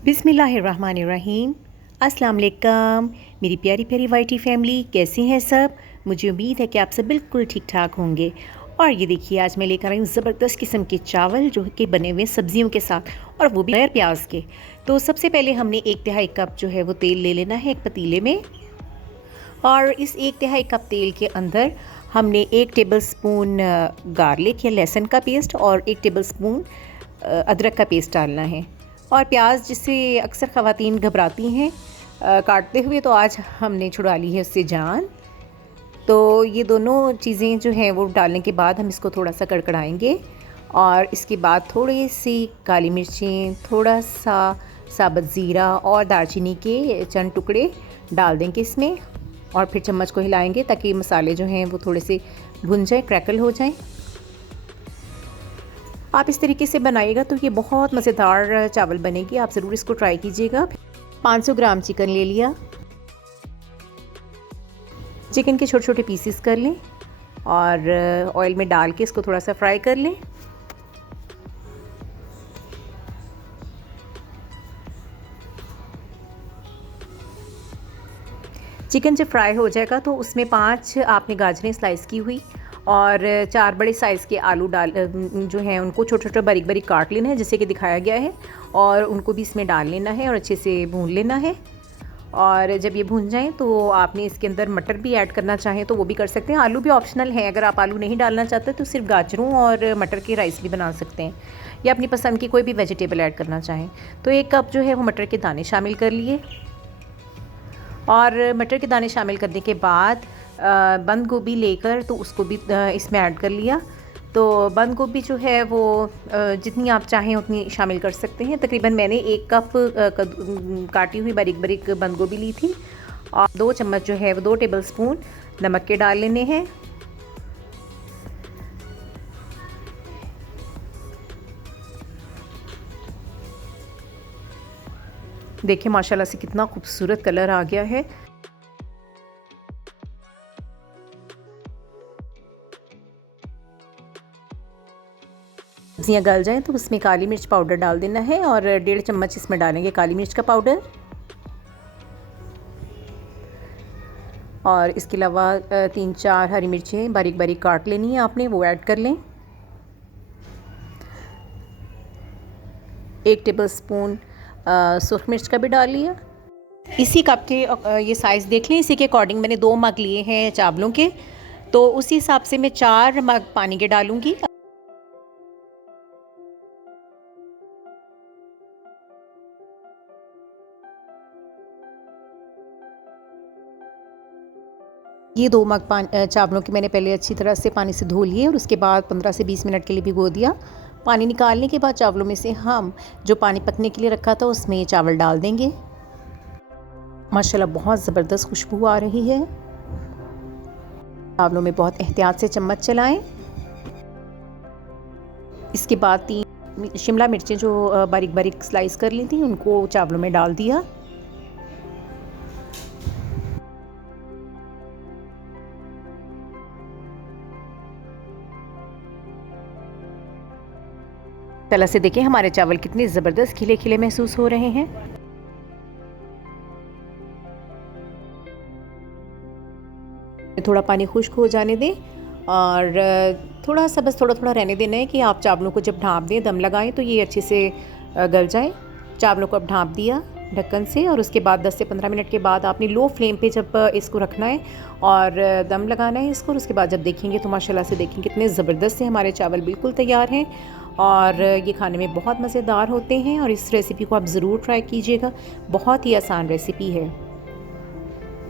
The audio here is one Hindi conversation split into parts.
बिस्मिल्लाहिर्रहमानिर्रहीम। अस्सलाम वालेकुम मेरी प्यारी प्यारी वाइटी फैमिली, कैसी हैं सब। मुझे उम्मीद है कि आप सब बिल्कुल ठीक ठाक होंगे। और ये देखिए, आज मैं लेकर आई हूँ ज़बरदस्त किस्म के चावल जो कि बने हुए सब्जियों के साथ, और वो भी बगैर प्याज के। तो सबसे पहले हमने 1/3 कप जो है वो तेल ले लेना है एक पतीले में, और इस 1/3 कप तेल के अंदर हमने 1 टेबल स्पून गार्लिक या लहसुन का पेस्ट और 1 टेबल स्पून अदरक का पेस्ट डालना है। और प्याज जिससे अक्सर ख़वातीन घबराती हैं काटते हुए, तो आज हमने छुड़ा ली है उससे जान। तो ये दोनों चीज़ें जो हैं वो डालने के बाद हम इसको थोड़ा सा कड़कड़ाएंगे, और इसके बाद थोड़ी सी काली मिर्चें, थोड़ा सा साबुत ज़ीरा और दालचीनी के चंद टुकड़े डाल देंगे इसमें, और फिर चम्मच को हिलाएंगे ताकि मसाले जो हैं वो थोड़े से भुन जाए, क्रैकल हो जाएं। आप इस तरीके से बनाइएगा तो ये बहुत मज़ेदार चावल बनेगी, आप ज़रूर इसको ट्राई कीजिएगा। 500 ग्राम चिकन ले लिया। चिकन के छोटे छोटे पीसेस कर लें और ऑयल में डाल के इसको थोड़ा सा फ्राई कर लें। चिकन जब फ्राई हो जाएगा तो उसमें 5 आपने गाजरें स्लाइस की हुई और 4 बड़े साइज़ के आलू जो हैं उनको छोटे छोटे बारीक बारीक काट लेना है, जैसे कि दिखाया गया है, और उनको भी इसमें डाल लेना है और अच्छे से भून लेना है। और जब ये भून जाएं तो आपने इसके अंदर मटर भी ऐड करना चाहें तो वो भी कर सकते हैं। आलू भी ऑप्शनल है, अगर आप आलू नहीं डालना चाहते तो सिर्फ गाजरों और मटर के राइस भी बना सकते हैं, या अपनी पसंद की कोई भी वेजिटेबल ऐड करना चाहें। तो 1 कप जो है वो मटर के दाने शामिल कर लिए, और मटर के दाने शामिल करने के बाद बंद गोभी लेकर तो उसको भी इसमें ऐड कर लिया। तो बंद गोभी जो है वो जितनी आप चाहें उतनी शामिल कर सकते हैं। तकरीबन मैंने 1 कप काटी हुई बारीक बारीक बंद गोभी ली थी, और 2 चम्मच जो है वो 2 टेबल स्पून नमक के डाल लेने हैं। देखिए माशाल्लाह से कितना खूबसूरत कलर आ गया है। सब्जियाँ गल जाएं तो उसमें काली मिर्च पाउडर डाल देना है, और 1.5 चम्मच इसमें डालेंगे काली मिर्च का पाउडर, और इसके अलावा 3-4 हरी मिर्चें बारीक बारीक काट लेनी है आपने, वो ऐड कर लें। 1 टेबल स्पून सुरख मिर्च का भी डाल लिया। इसी कप के ये साइज़ देख लें, इसी के अकॉर्डिंग मैंने 2 मग लिए हैं चावलों के, तो उसी हिसाब से मैं 4 मग पानी के डालूँगी। ये 2 मग चावलों के मैंने पहले अच्छी तरह से पानी से धो लिए, और उसके बाद 15 से 20 मिनट के लिए भिगो दिया। पानी निकालने के बाद चावलों में से हम जो पानी पकने के लिए रखा था उसमें चावल डाल देंगे। माशाल्लाह बहुत ज़बरदस्त खुशबू आ रही है। चावलों में बहुत एहतियात से चम्मच चलाएं। इसके बाद 3 शिमला मिर्चें जो बारीक बारीक स्लाइस कर ली थी उनको चावलों में डाल दिया। तला से देखें हमारे चावल कितने ज़बरदस्त खिले खिले महसूस हो रहे हैं। थोड़ा पानी खुश्क हो जाने दें, और थोड़ा सा बस थोड़ा थोड़ा रहने देना है कि आप चावलों को जब ढाँप दें, दम लगाएं तो ये अच्छे से गल जाए। चावलों को अब ढाँप दिया ढक्कन से, और उसके बाद 10 से 15 मिनट के बाद आपने लो फ्लेम पे जब इसको रखना है और दम लगाना है इसको। और उसके बाद जब देखेंगे तो माशाल्लाह से देखें कितने ज़बरदस्त से हमारे चावल बिल्कुल तैयार हैं, और ये खाने में बहुत मज़ेदार होते हैं। और इस रेसिपी को आप ज़रूर ट्राई कीजिएगा, बहुत ही आसान रेसिपी है।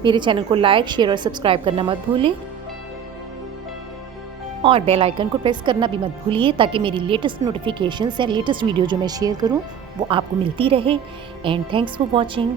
मेरे चैनल को लाइक, शेयर और सब्सक्राइब करना मत भूलें, और बेल आइकन को प्रेस करना भी मत भूलिए ताकि मेरी लेटेस्ट नोटिफिकेशंस या लेटेस्ट वीडियो जो मैं शेयर करूं वो आपको मिलती रहे। And thanks for watching.